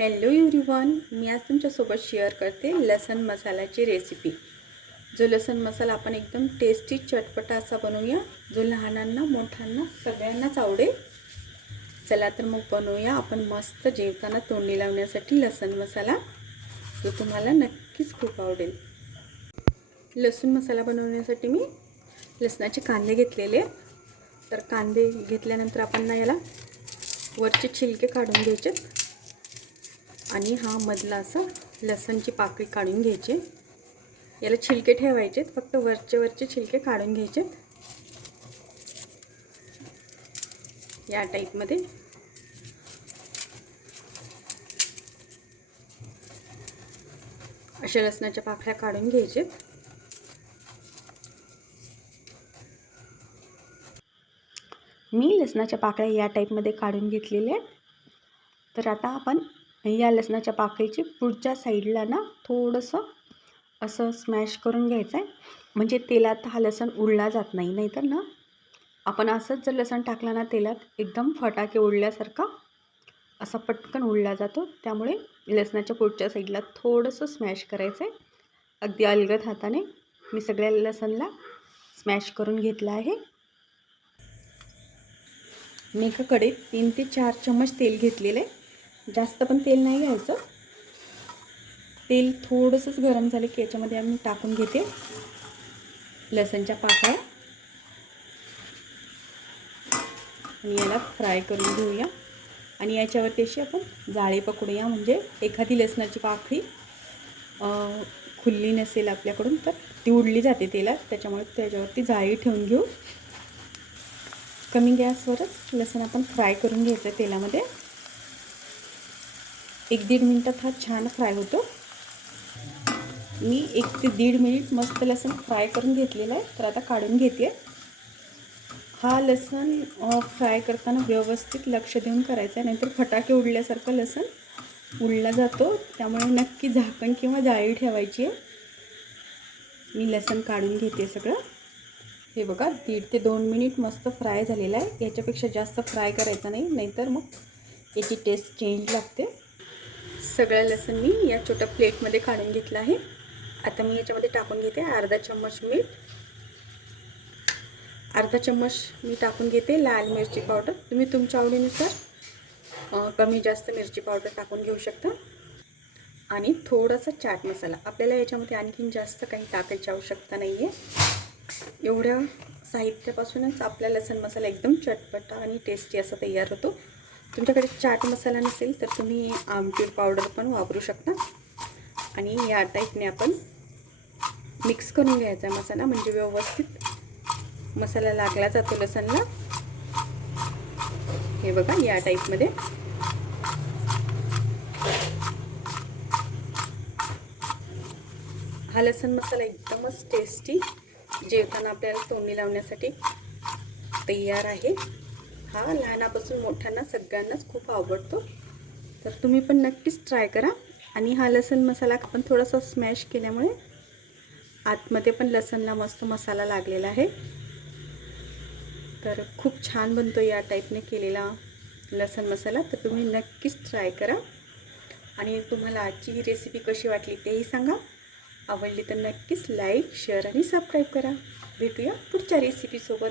Hello everyone मी आज तुमच्यासोबत share करते लसण मसाल्याची रेसिपी जो लसण मसाला आपण एकदम टेस्टी चटपटा असा बनवूया जो लहानांना मोठ्यांना सगळ्यांनाच आवडेल. चला तर मग बनवूया आपण मस्त जेवताना तोंडी लावण्यासाठी लसण मसाला जो तुम्हाला नक्कीच खूप आवडेल. लसूण मसाला बनवण्यासाठी मी लसणाचे कांदे घेतलेले तर कांदे घेतल्यानंतर आपण ना याला वरचे छिलके काढून घ्यायचे आणि हा मधला असा लसणची पाकळी काढून घ्यायची. याला छिलके ठेवायचे फक्त वरचे वरचे छिलके काढून घ्यायचे या टाईपमध्ये अशा लसणाच्या पाकळ्या काढून घ्यायचे मी लसणाच्या पाकळ्या या टाईपमध्ये काढून घेतलेल्या आहेत. तर आता आपण या लसणाच्या पाकळीची पुढच्या साईडला ना थोडंसं असं स्मॅश करून घ्यायचं आहे. म्हणजे तेलात हा लसण उडला जात नाही नाहीतर ना आपण असंच जर लसण टाकला ना तेलात एकदम फटाके उडल्यासारखा असा पटकन उडला जातो. त्यामुळे लसणाच्या पुढच्या साईडला थोडंसं स्मॅश करायचं आहे. अगदी अलगद हाताने मी सगळ्या लसणला स्मॅश करून घेतलं आहे. मी एका तीन ते चार चम्मच तेल घेतलेलं आहे. जास्त पण तेल नाही घ्यायचं. तेल थोडंसंच गरम झालं की याच्यामध्ये आम्ही टाकून घेते. लसणच्या पाकळ्या. आणि याला फ्राय करून घेऊया. आणि याच्यावरती अशी आपण जाळी पकडूया म्हणजे एखादी लसणाची पाकळी खुल्ली नसेल आपल्याकडून तर ती उडली जाते तेलात. त्याच्यामुळे त्याच्यावरती जाळी ठेवून घेऊ. कमी गॅसवरच लसण आपण फ्राय करून घ्यायचं आहे तेलामध्ये. एक दीड मिनटात हा छान फ्राय होतो. मी एक ते दीड मिनिट मस्त लसूण फ्राय करून घेतलेला आहे. तर आता काढून घेते. हा लसूण फ्राय करताना व्यवस्थित लक्ष देऊन करायचं आहे. नाहीतर फटाके उडल्यासारखं लसूण उडला जातो. त्यामुळे नक्की झाकण किंवा जाळी ठेवायची आहे. मी लसूण काढून घेते सगळं. हे बघा दीड ते दोन मिनिट मस्त फ्राय झालेलं आहे. याच्यापेक्षा जास्त फ्राय करायचं नाही. नाहीतर मग याची टेस्ट चेंज लागते. सगळं लसूण मी या छोट्या प्लेटमध्ये काढून घेतलं आहे. आता मी याच्यामध्ये टाकून घेते अर्धा चम्मच मीठ. अर्धा चम्मच मी टाकून घेते लाल मिरची पावडर. तुम्ही तुमच्या आवडीनुसार कमी जास्त मिरची पावडर टाकून घेऊ शकता. आणि थोडासा चाट मसाला. आपल्याला याच्यामध्ये आणखीन जास्त काही टाकायची आवश्यकता नाही आहे एवढ्या साहित्यापासूनच आपला लसण मसाला एकदम चटपटा आणि टेस्टी असा तयार होतो. तुमच्याकडे चाट मसाला नसेल तर तुम्ही आमचूर पावडर पण वापरू शकता. आणि या टाईपने आपण मिक्स करून घ्यायचा मसाला म्हणजे व्यवस्थित मसाला लागला जातो लसणला. हे बघा या टाईपमध्ये हा लसण मसाला एकदमच टेस्टी जेवताना आपल्याला तोंडी लावण्यासाठी तयार आहे. हा लहानापासून मोठ्यांना सगळ्यांनाच खूप आवडतो. तर तुम्ही पण नक्कीच ट्राय करा. आणि हा लसण मसाला आपण थोडासा स्मॅश केल्यामुळे आतमध्ये पण लसणला मस्त मसाला लागलेला आहे. तर खूप छान बनतो या टाईपने केलेला लसण मसाला. तर तुम्ही नक्कीच ट्राय करा. आणि तुम्हाला आजची ही रेसिपी कशी वाटली तेही सांगा. आवडली तर नक्कीच लाईक शेअर आणि सबस्क्राईब करा. भेटूया पुढच्या रेसिपीसोबत